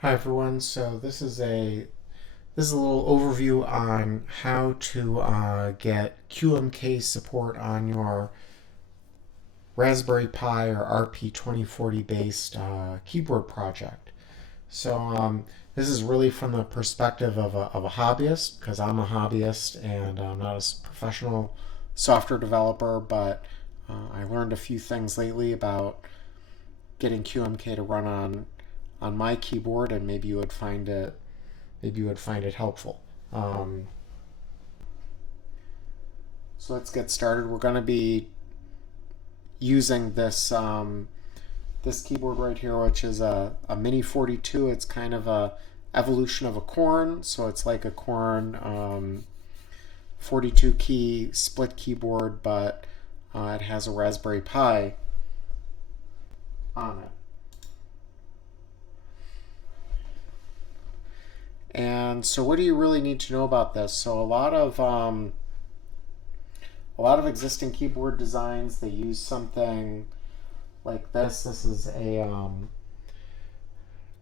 Hi everyone. So this is a little overview on how to get Qmk support on your Raspberry Pi or RP2040 based keyboard project. This is really from the perspective of a hobbyist, because I'm a hobbyist and I'm not a professional software developer, but I learned a few things lately about getting Qmk to run on my keyboard, and maybe you would find it helpful. Um, so let's get started. We're going to be using this keyboard right here, which is a Mini 42. It's kind of a evolution of a Corn, so it's like a Corn 42 key split keyboard, but it has a Raspberry Pi on it. And so, what do you really need to know about this? So, a lot of existing keyboard designs, they use something like this. This is an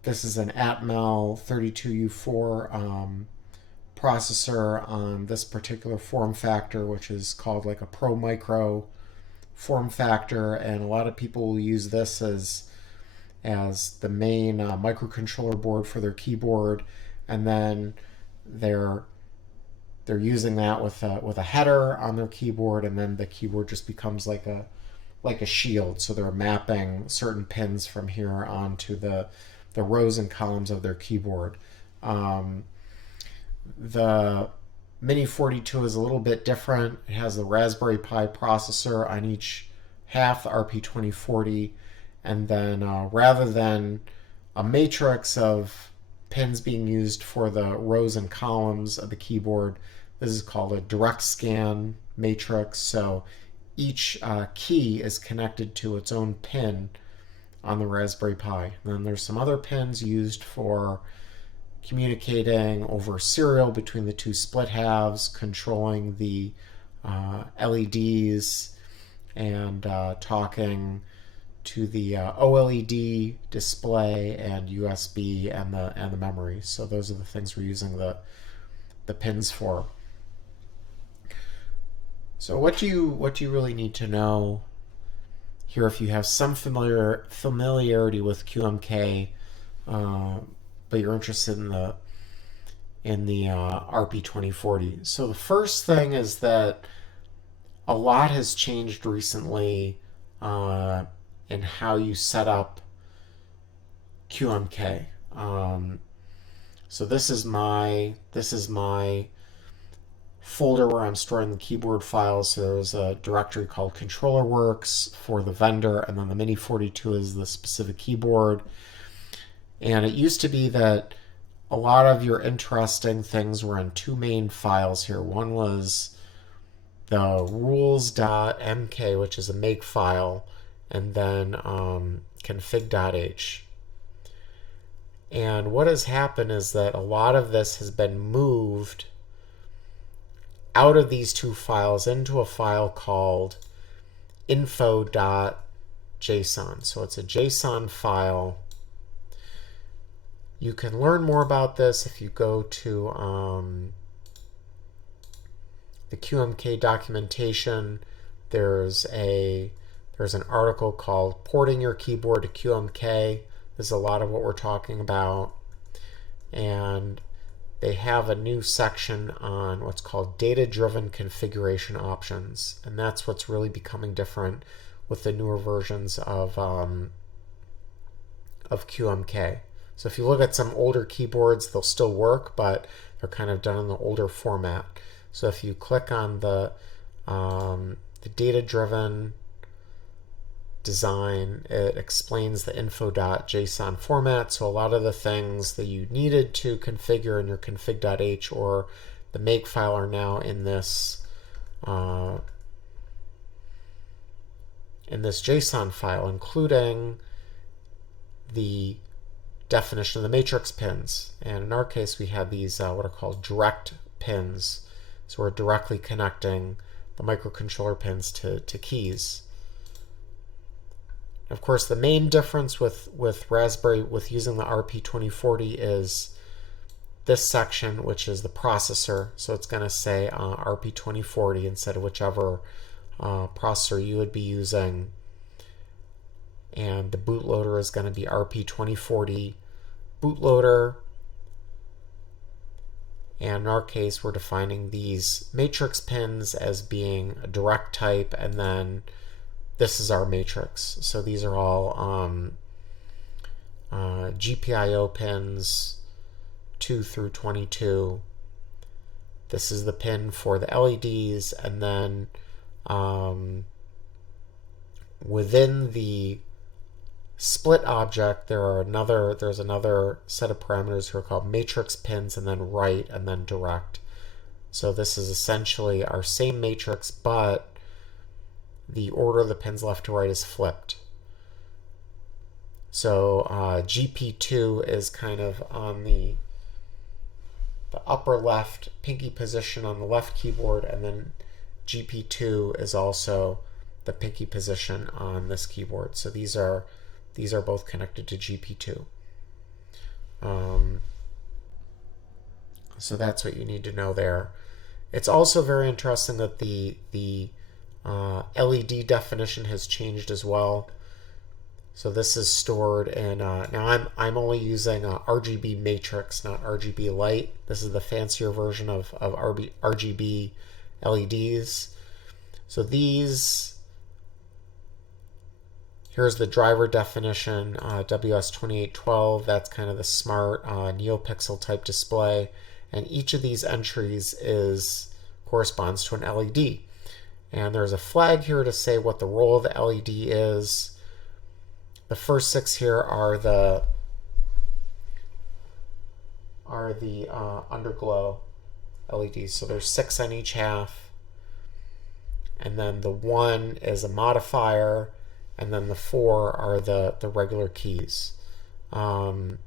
Atmel 32U4 processor on this particular form factor, which is called like a Pro Micro form factor, and a lot of people will use this as the main microcontroller board for their keyboard, and then they're using that with a header on their keyboard, and then the keyboard just becomes like a shield. So they're mapping certain pins from here onto the rows and columns of their keyboard. The Mini 42 is a little bit different. It has the Raspberry Pi processor on each half, the RP2040, and then rather than a matrix of pins being used for the rows and columns of the keyboard, this is called a direct scan matrix. So each key is connected to its own pin on the Raspberry Pi. And then there's some other pins used for communicating over serial between the two split halves, controlling the LEDs, and talking to the OLED display and USB and the memory. So those are the things we're using the pins for. So what do you really need to know here if you have some familiarity with Qmk, but you're interested in the RP2040? So the first thing is that a lot has changed recently in how you set up Qmk. So this is my folder where I'm storing the keyboard files. So there's a directory called ControllerWorks for the vendor, and then the Mini 42 is the specific keyboard. And it used to be that a lot of your interesting things were in two main files here. One was the rules.mk, which is a make file, and then config.h. And what has happened is that a lot of this has been moved out of these two files into a file called info.json. So it's a JSON file. You can learn more about this if you go to the Qmk documentation. There's an article called Porting Your Keyboard to Qmk. This is a lot of what we're talking about. And they have a new section on what's called data-driven configuration options, and that's what's really becoming different with the newer versions of Qmk. So if you look at some older keyboards, they'll still work, but they're kind of done in the older format. So if you click on the data-driven design, it explains the info.json format. So a lot of the things that you needed to configure in your config.h or the make file are now in this JSON file, including the definition of the matrix pins. And in our case, we have these what are called direct pins. So we're directly connecting the microcontroller pins to keys. Of course, the main difference with Raspberry with using the RP2040 is this section, which is the processor. So it's going to say RP2040 instead of whichever processor you would be using. And the bootloader is going to be RP2040 bootloader. And in our case, we're defining these matrix pins as being a direct type, and then this is our matrix. So these are all GPIO pins 2 through 22. This is the pin for the LEDs, and then within the split object, there's another set of parameters here called matrix pins, and then right, and then direct. So this is essentially our same matrix, but the order of the pins left to right is flipped. So GP2 is kind of on the upper left pinky position on the left keyboard, and then GP2 is also the pinky position on this keyboard. So these are both connected to GP2. So that's what you need to know there. It's also very interesting that the LED definition has changed as well. So this is stored in, now I'm only using RGB matrix, not RGB light. This is the fancier version of RGB LEDs. So here's the driver definition, WS2812. That's kind of the smart NeoPixel type display. And each of these entries corresponds to an LED. And there's a flag here to say what the role of the LED is. The first 6 here are the underglow LEDs. So there's 6 on each half. And then the 1 is a modifier. And then the 4 are the regular keys. And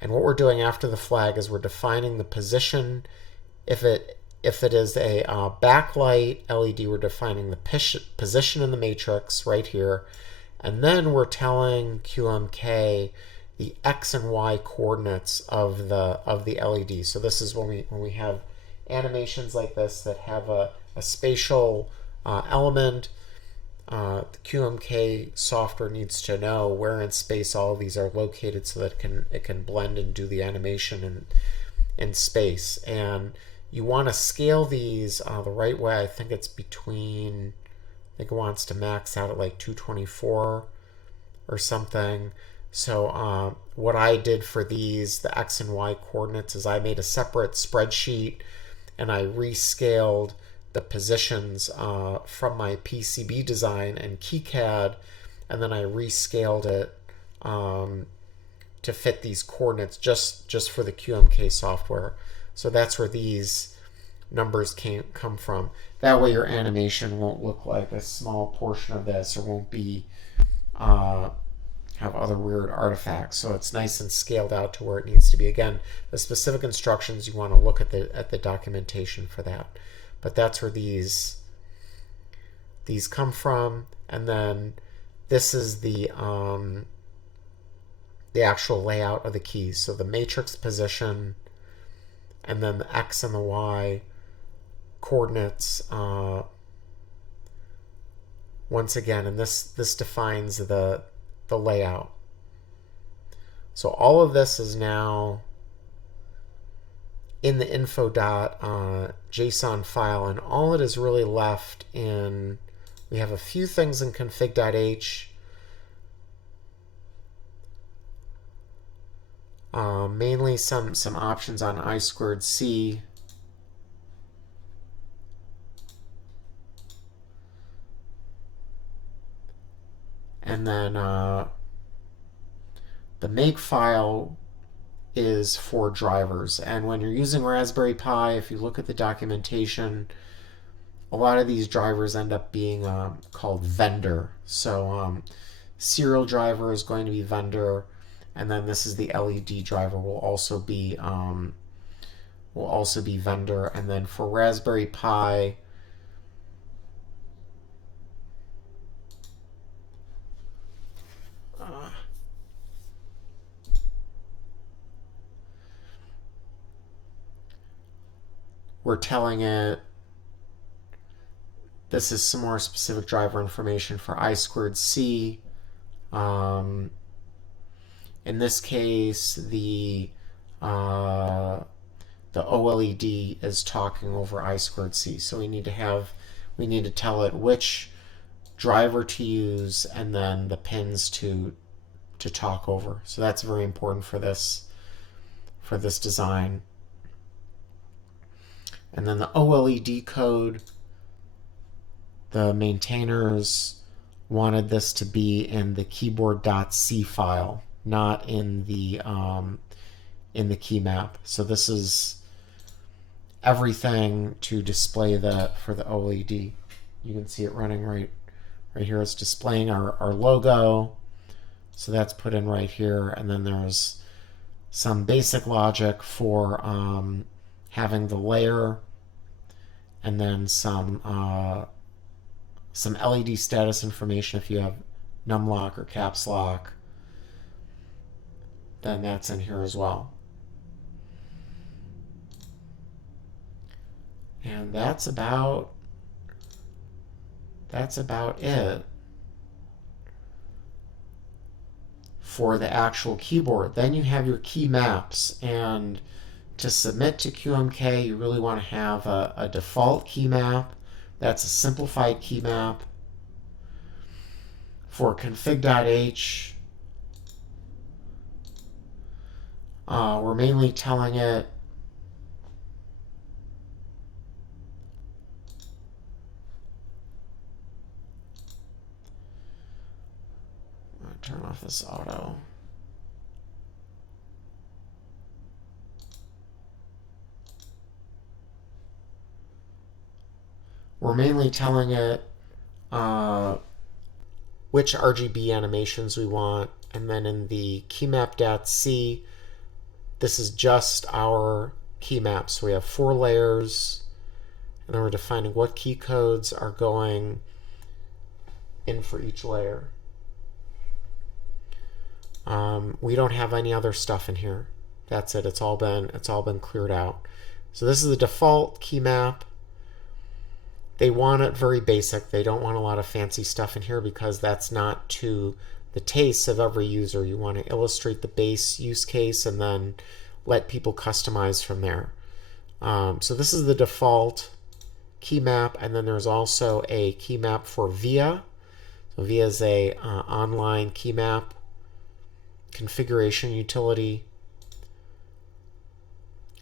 what we're doing after the flag is we're defining the position. If it is a backlight LED, we're defining the position in the matrix right here. And then we're telling Qmk the X and Y coordinates of the LED. So this is when we have animations like this that have a spatial element. The Qmk software needs to know where in space all of these are located so that it can blend and do the animation in space. And you want to scale these the right way. I think it's between, I think it wants to max out at like 224 or something. So what I did for these, the X and Y coordinates, is I made a separate spreadsheet and I rescaled the positions from my PCB design and KiCad, and then I rescaled it to fit these coordinates just for the Qmk software. So that's where these numbers come from. That way your animation won't look like a small portion of this, or won't be have other weird artifacts. So it's nice and scaled out to where it needs to be. Again, the specific instructions, you want to look at the documentation for that. But that's where these come from. And then this is the actual layout of the keys. So the matrix position, and then the X and the Y coordinates once again, and this defines the layout. So all of this is now in the info.json file, and all it is really left in, we have a few things in config.h, mainly some options on I2C. And then the make file is for drivers. And when you're using Raspberry Pi, if you look at the documentation, a lot of these drivers end up being called vendor. So serial driver is going to be vendor, and then this is the LED driver will also be vendor. And then for Raspberry Pi, we're telling it this is some more specific driver information for I2C. In this case, the OLED is talking over I2C. So we need to tell it which driver to use and then the pins to talk over. So that's very important for this design. And then the OLED code, the maintainers wanted this to be in the keyboard.c file, not in the key map. So this is everything to display that for the OLED. You can see it running right here. It's displaying our logo. So that's put in right here. And then there's some basic logic for having the layer, and then some LED status information if you have numlock or caps lock. Then that's in here as well. And that's about it for the actual keyboard. Then you have your key maps, and to submit to Qmk, you really want to have a default key map. That's a simplified key map. For config.h, we're mainly telling it turn off this auto. We're mainly telling it which RGB animations we want, and then in the keymap.c, this is just our key map. So we have 4 layers, and then we're defining what key codes are going in for each layer. We don't have any other stuff in here. That's it. It's all been cleared out. So this is the default key map. They want it very basic. They don't want a lot of fancy stuff in here because that's not to the taste of every user. You want to illustrate the base use case and then let people customize from there. So this is the default key map, and then there's also a key map for VIA. So VIA is a online key map configuration utility.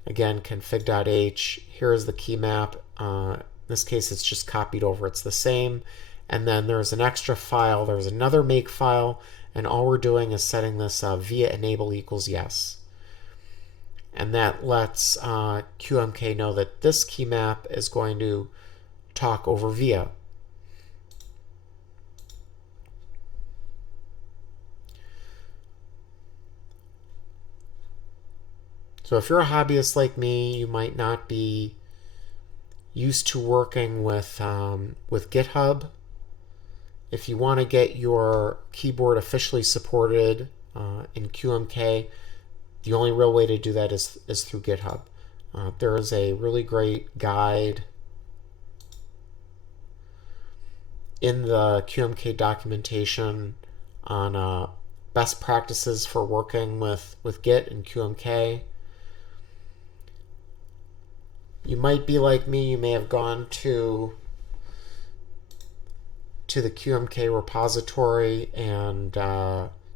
Again, config.h. Here is the key map. In this case, it's just copied over. It's the same. And then there's an extra file. There's another make file. And all we're doing is setting this via enable equals yes. And that lets Qmk know that this key map is going to talk over via. So if you're a hobbyist like me, you might not be used to working with GitHub. If you want to get your keyboard officially supported in Qmk, the only real way to do that is through GitHub. There is a really great guide in the Qmk documentation on best practices for working with Git and Qmk. You might be like me. You may have gone to the Qmk repository and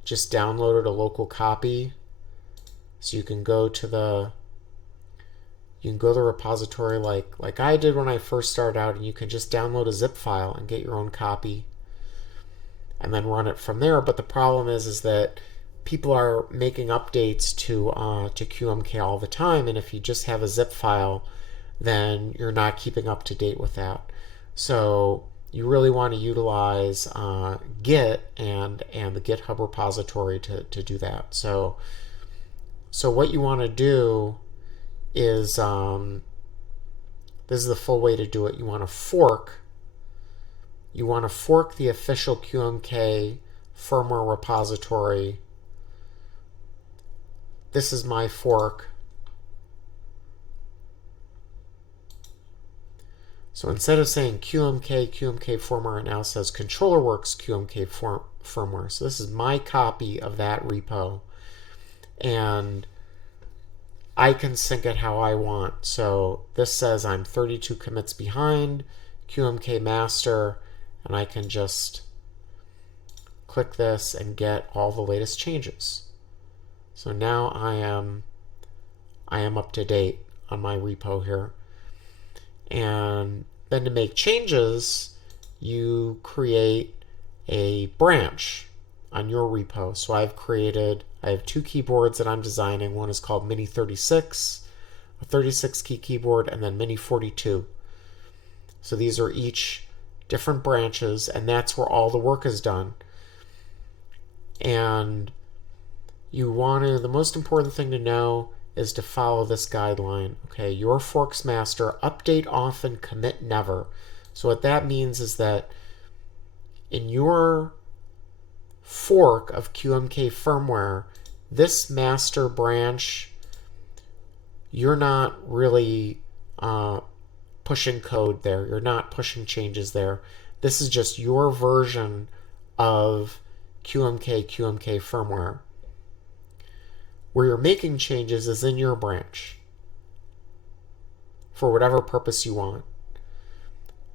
just downloaded a local copy. So you can go to the repository like I did when I first started out, and you can just download a zip file and get your own copy and then run it from there. But the problem is that people are making updates to Qmk all the time, and if you just have a zip file, then you're not keeping up to date with that. So you really want to utilize Git and the GitHub repository to do that. So what you want to do is, this is the full way to do it. You want to fork. You want to fork the official Qmk firmware repository. This is my fork. So instead of saying Qmk firmware, it now says ControllerWorks Qmk firmware. So this is my copy of that repo, and I can sync it how I want. So this says I'm 32 commits behind Qmk master, and I can just click this and get all the latest changes. So now I am up to date on my repo here. And then to make changes, you create a branch on your repo. So I have two keyboards that I'm designing. One is called Mini 36, a 36 key keyboard, and then Mini 42. So these are each different branches, and that's where all the work is done. And the most important thing to know is to follow this guideline. Okay, your forks master, update often, commit never. So what that means is that in your fork of Qmk firmware, this master branch, you're not really pushing code there. You're not pushing changes there. This is just your version of Qmk firmware. Where you're making changes is in your branch for whatever purpose you want.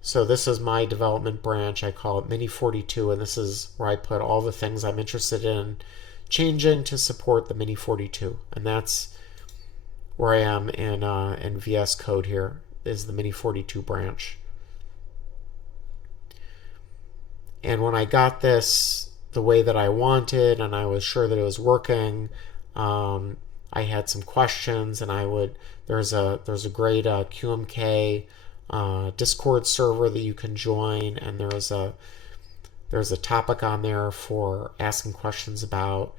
So this is my development branch. I call it Mini 42, and this is where I put all the things I'm interested in changing to support the Mini 42. And that's where I am in VS Code here, is the Mini 42 branch. And when I got this the way that I wanted, and I was sure that it was working, I had some questions, and there's a great Qmk Discord server that you can join, and there's a topic on there for asking questions about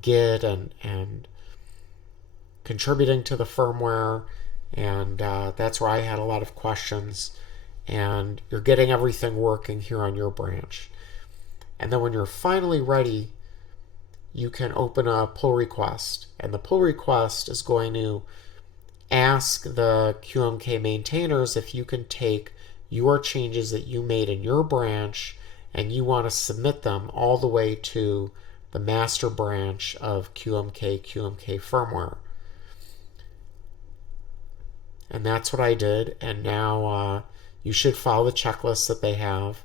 Git and contributing to the firmware, and that's where I had a lot of questions. And you're getting everything working here on your branch. And then when you're finally ready, you can open a pull request, and the pull request is going to ask the Qmk maintainers if you can take your changes that you made in your branch and you want to submit them all the way to the master branch of Qmk firmware. And that's what I did, and now you should follow the checklist that they have,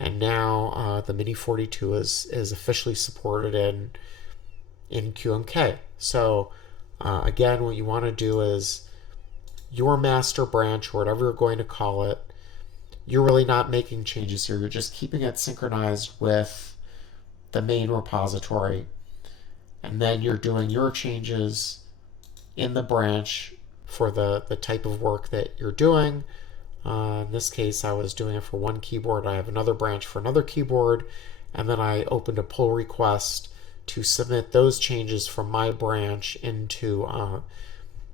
and now the Mini 42 is officially supported in Qmk. So again, what you want to do is your master branch, or whatever you're going to call it, you're really not making changes here. You're just keeping it synchronized with the main repository. And then you're doing your changes in the branch for the type of work that you're doing. In this case, I was doing it for one keyboard. I have another branch for another keyboard. And then I opened a pull request to submit those changes from my branch into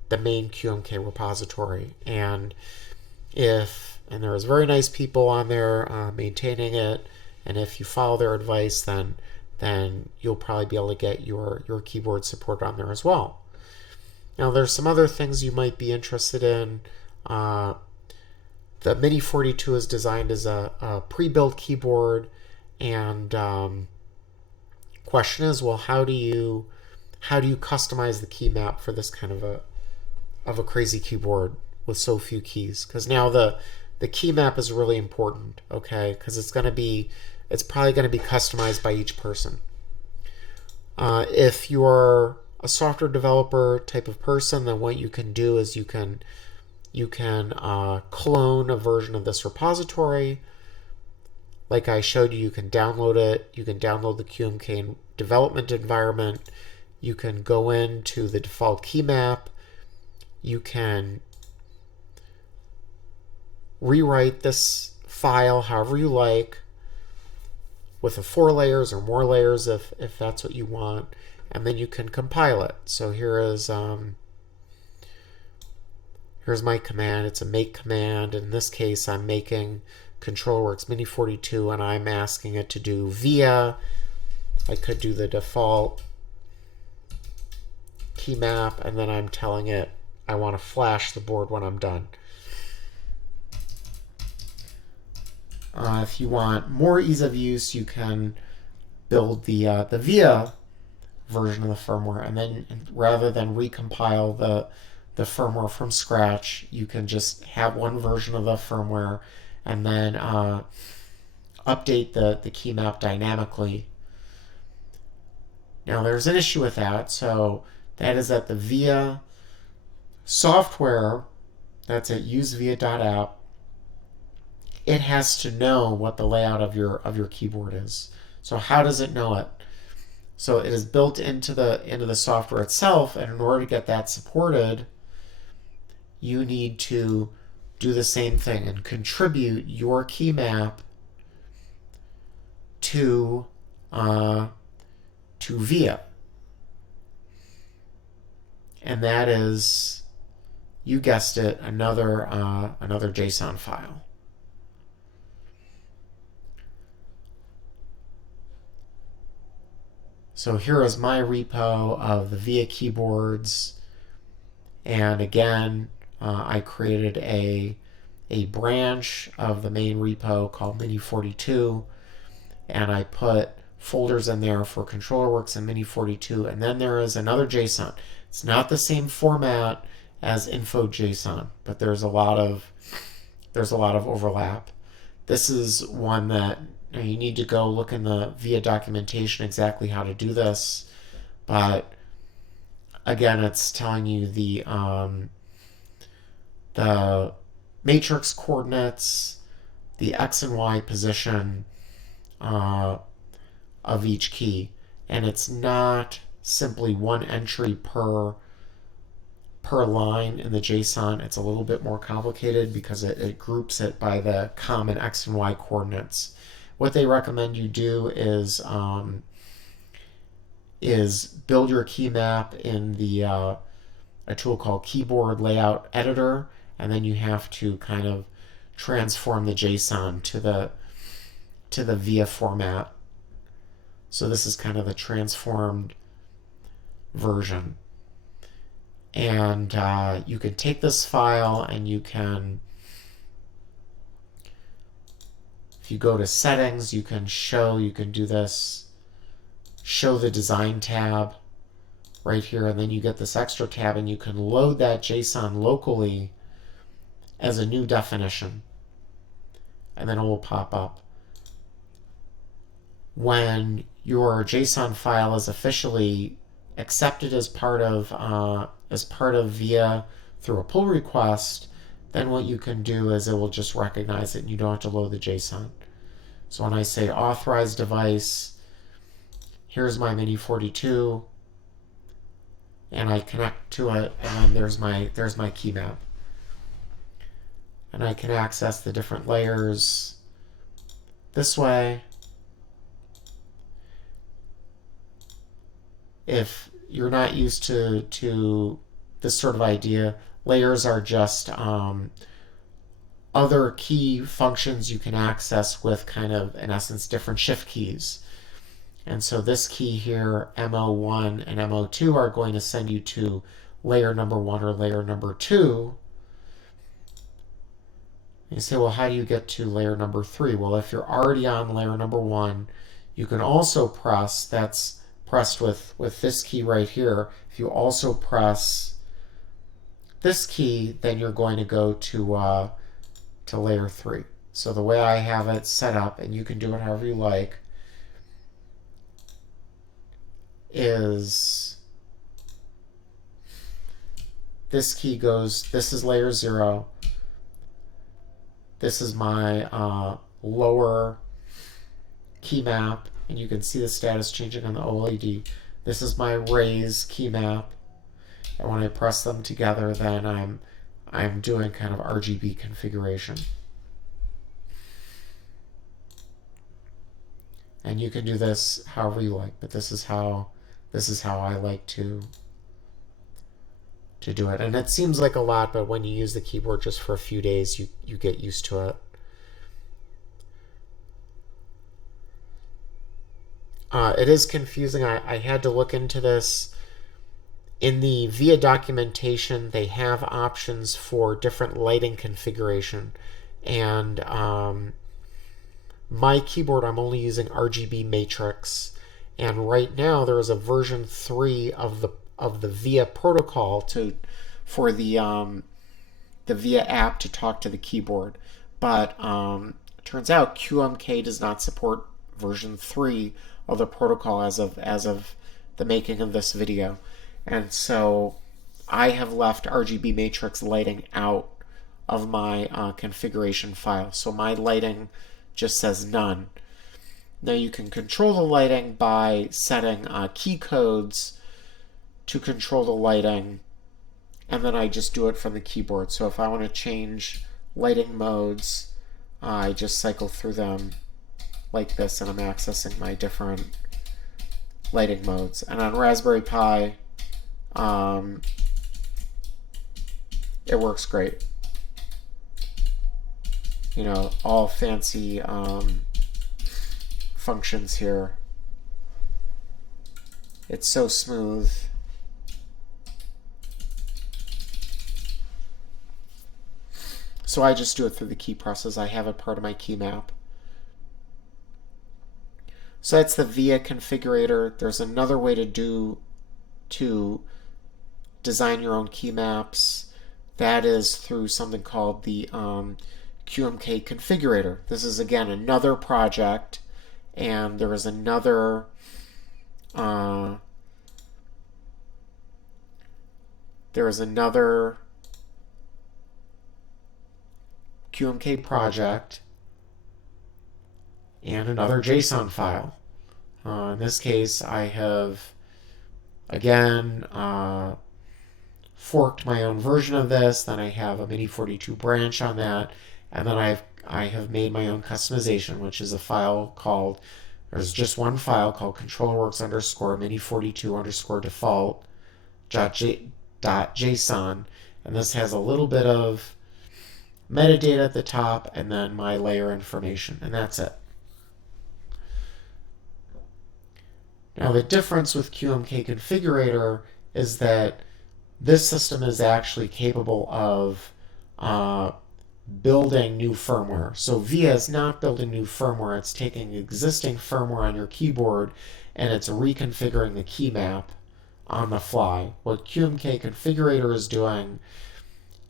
the main Qmk repository. And there was very nice people on there maintaining it, and if you follow their advice, then you'll probably be able to get your keyboard support on there as well. Now there's some other things you might be interested in. The Mini 42 is designed as a pre-built keyboard, and question is, well, how do you customize the key map for this kind of a crazy keyboard with so few keys? Because now the key map is really important, okay? Because it's probably going to be customized by each person. If you're a software developer type of person, then what you can do is you can clone a version of this repository. Like I showed you, you can download it. You can download the Qmk development environment. You can go into the default key map. You can rewrite this file however you like, with 4 layers or more layers if that's what you want, and then you can compile it. So here's my command. It's a make command. In this case, I'm making ControllerWorks Mini 42, and I'm asking it to do via. I could do the default key map, and then I'm telling it I want to flash the board when I'm done. If you want more ease of use, you can build the VIA version of the firmware, and then rather than recompile the firmware from scratch, you can just have one version of the firmware and then update the key map dynamically. Now there's an issue with that, so that is that the VIA software, that's at usevia.app, it has to know what the layout of your keyboard is. So how does it know it? So it is built into the software itself, and in order to get that supported, you need to do the same thing and contribute your key map to VIA. And that is, you guessed it, another JSON file. So here is my repo of the VIA keyboards, and again, I created a branch of the main repo called Mini42, and I put folders in there for ControllerWorks and Mini42, and then there is another JSON. It's not the same format as info.json, but there's a lot of overlap. This is one that you need to go look in the VIA documentation exactly how to do this, but again, it's telling you the matrix coordinates, the X and Y position of each key, and it's not simply one entry per line in the JSON. It's a little bit more complicated because it groups it by the common X and Y coordinates. What they recommend you do is build your key map in a tool called Keyboard Layout Editor, and then you have to kind of transform the JSON to the VIA format. So this is kind of the transformed version. And you can take this file and you can, if you go to settings, you can do this, show the design tab right here, and then you get this extra tab and you can load that JSON locally as a new definition, and then it will pop up. When your JSON file is officially accepted as part of VIA through a pull request, then what you can do is it will just recognize it and you don't have to load the JSON. So when I say authorized device, here's my Mini42, and I connect to it, and then there's my key map. And I can access the different layers this way. If you're not used to this sort of idea, layers are just other key functions you can access with kind of, in essence, different shift keys. And so this key here, MO1 and MO2, are going to send you to layer number 1 or layer number 2. You say, well, how do you get to layer number 3? Well, if you're already on layer number 1, you can also press, that's pressed with this key right here. If you also press this key, then you're going to go to layer 3. So the way I have it set up, and you can do it however you like, is this key goes, this is layer 0. This is my lower key map, and you can see the status changing on the OLED. This is my raise key map, and when I press them together, then I'm doing kind of RGB configuration. And you can do this however you like, but this is how I like to do it. And it seems like a lot, but when you use the keyboard just for a few days, you get used to it. It is confusing. I had to look into this. In the VIA documentation, they have options for different lighting configuration. And my keyboard, I'm only using RGB matrix, and right now there is a version 3 of the VIA protocol for the VIA app to talk to the keyboard. But it turns out Qmk does not support version 3 of the protocol as of the making of this video. And so I have left RGB matrix lighting out of my configuration file. So my lighting just says none. Now you can control the lighting by setting key codes to control the lighting, and then I just do it from the keyboard. So if I want to change lighting modes, I just cycle through them like this, and I'm accessing my different lighting modes. And on Raspberry Pi, it works great. You know, all fancy functions here. It's so smooth. So I just do it through the key presses. I have it part of my key map. So that's the VIA configurator. There's another way to design your own key maps. That is through something called the Qmk Configurator. This is again another project, and there is another Qmk project and another JSON file. In this case, I have again forked my own version of this. Then I have a Mini42 branch on that, and then I have made my own customization, which is a file called, there's just one file called controllerworks_mini42_default.json, and this has a little bit of metadata at the top and then my layer information, and that's it. Now the difference with Qmk Configurator is that this system is actually capable of building new firmware. So VIA is not building new firmware, it's taking existing firmware on your keyboard and it's reconfiguring the key map on the fly. What Qmk Configurator is doing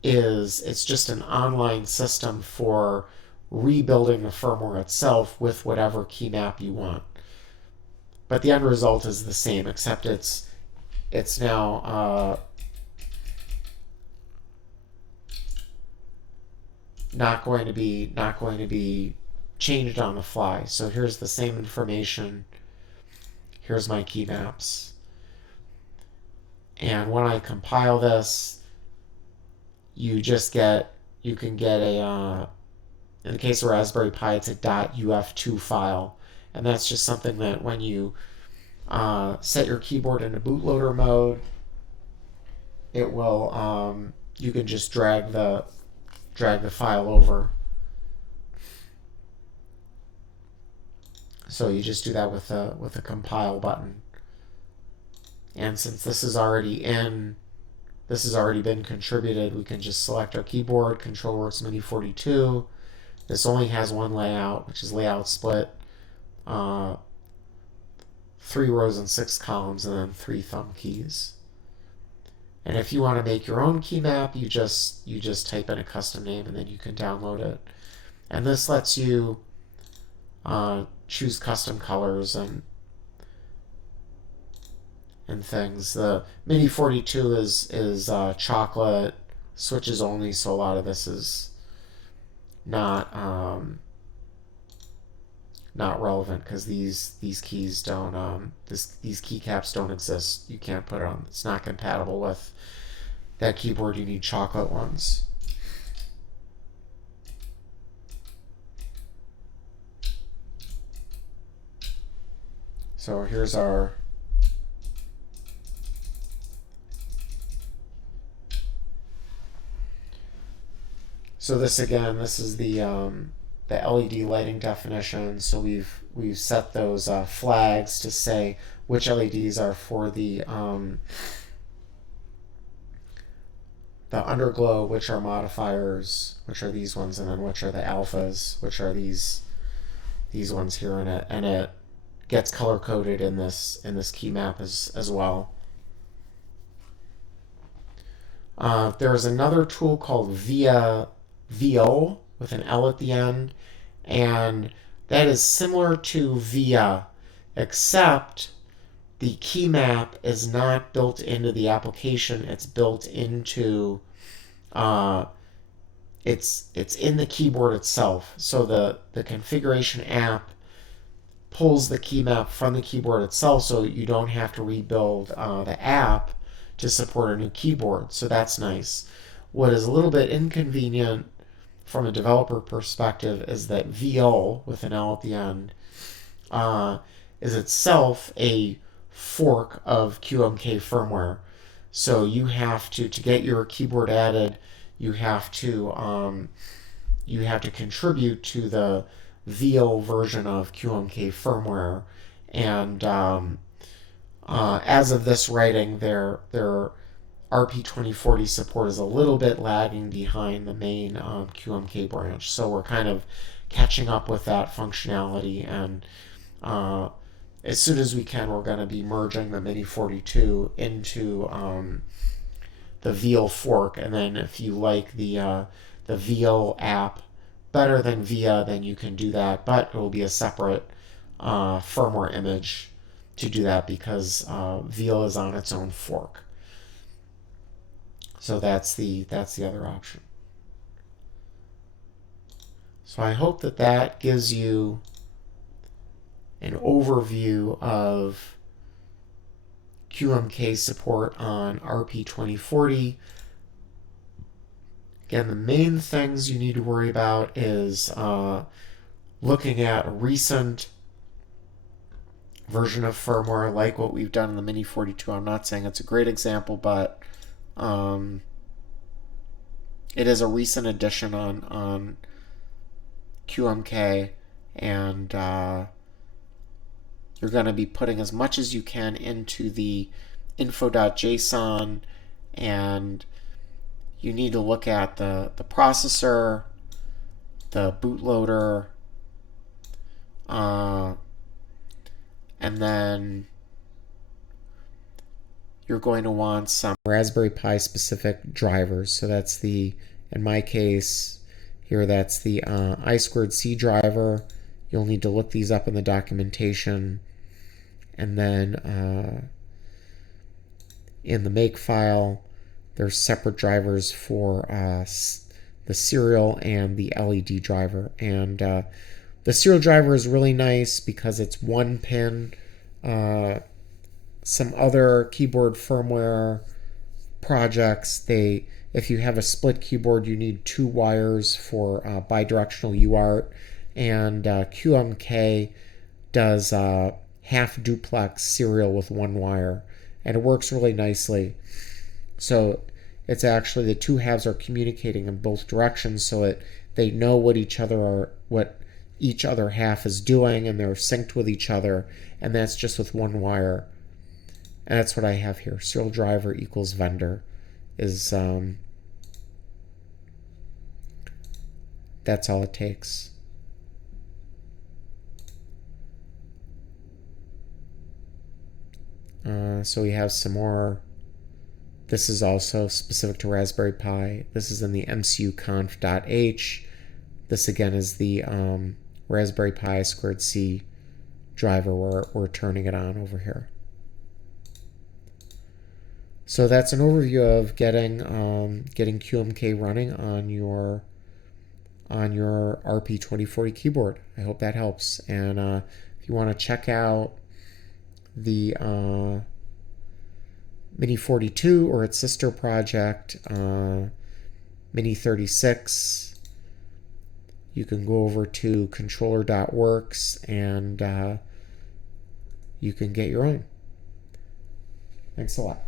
is it's just an online system for rebuilding the firmware itself with whatever key map you want. But the end result is the same, except it's now not going to be changed on the fly. So here's the same information. Here's my key maps. And when I compile this, you can get a, in the case of Raspberry Pi, it's a .uf2 file. And that's just something that when you set your keyboard into bootloader mode, it will, you can just drag the file over. So you just do that with a compile button. And since this is already been contributed, we can just select our keyboard, ControlWorks Mini42. This only has one layout, which is layout split, 3 rows and 6 columns, and then 3 thumb keys. And if you want to make your own key map, you just type in a custom name and then you can download it. And this lets you choose custom colors and things. The Mini42 is chocolate, switches only, so a lot of this is not relevant because these keys don't these keycaps don't exist. You can't put it on. It's not compatible with that keyboard. You need chocolate ones. So here's our this is the LED lighting definition. So we've set those flags to say which LEDs are for the underglow, which are modifiers, which are these ones, and then which are the alphas, which are these these ones here, and it gets color coded in this key map as well. There's another tool called VO with an L at the end, and that is similar to VIA, except the key map is not built into the application. It's built into it's in the keyboard itself. So the configuration app pulls the key map from the keyboard itself, so you don't have to rebuild the app to support a new keyboard. So that's nice. What is a little bit inconvenient from a developer perspective is that VO with an L at the end is itself a fork of Qmk firmware. So you have to get your keyboard added, you have to contribute to the VO version of Qmk firmware, and as of this writing, their RP2040 support is a little bit lagging behind the main Qmk branch. So we're kind of catching up with that functionality, and as soon as we can, we're going to be merging the Mini42 into the VO fork. And then if you like the VO app better than VIA, then you can do that, but it will be a separate firmware image to do that, because VIA is on its own fork. So that's the other option. So I hope that gives you an overview of Qmk support on RP2040. Again, the main things you need to worry about is looking at a recent version of firmware like what we've done in the Mini42. I'm not saying it's a great example, but it is a recent addition on Qmk, and you're going to be putting as much as you can into the info.json, and you need to look at the processor, the bootloader, and then you're going to want some Raspberry Pi specific drivers. So that's in my case here, that's the I2C driver. You'll need to look these up in the documentation. And then in the make file, there's separate drivers for the serial and the LED driver. And the serial driver is really nice because it's one pin. Some other keyboard firmware projects, if you have a split keyboard, you need 2 wires for bidirectional UART, and Qmk does half duplex serial with 1 wire, and it works really nicely. So it's actually the 2 halves are communicating in both directions, so they know what each other half is doing, and they're synced with each other, and that's just with 1 wire. And that's what I have here. Serial driver equals vendor is that's all it takes. So we have some more. This is also specific to Raspberry Pi. This is in the mcuconf.h. This again is the Raspberry Pi I2C driver. We're turning it on over here. So that's an overview of getting Qmk running on your RP2040 keyboard. I hope that helps. And if you want to check out the Mini42 or its sister project, Mini36, you can go over to controller.works and you can get your own. Thanks a lot.